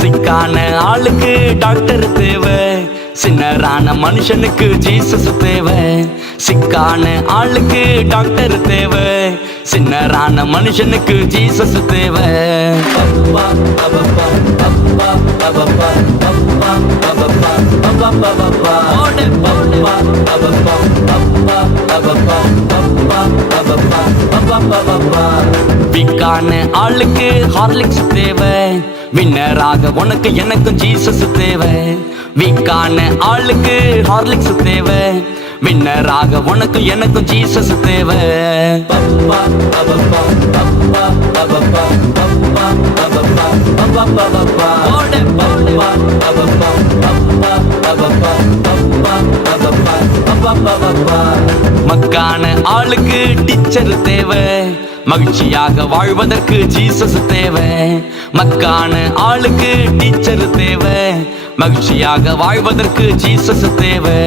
சிக்கான ஆளுக்கு டாக்டர் தேவை, சின்னரான மனுஷனுக்கு ஜீசஸ் தேவை. சிக்கான ஆளுக்கு டாக்டர் தேவை, சின்னரான மனுஷனுக்கு ஜீசஸ் தேவை. விக்கான ஆளுக்கு ஹார்லிக்ஸ் தேவை, வின்னராக உனக்கு எனக்கும் ஜீசஸ் தேவை. விக்கான ஆளுக்கு ஹார்லிக்ஸ் தேவை, வின்னராக உனக்கு எனக்கும் ஜீசஸ் தேவை. மக்கான ஆளுக்கு டீச்சர் தேவை, மகிழ்ச்சியாக வாழ்வதற்கு ஜீசஸ் தேவை. மக்கான ஆளுக்கு டீச்சர் தேவை, மகிழ்ச்சியாக வாழ்வதற்கு ஜீசஸ் தேவை.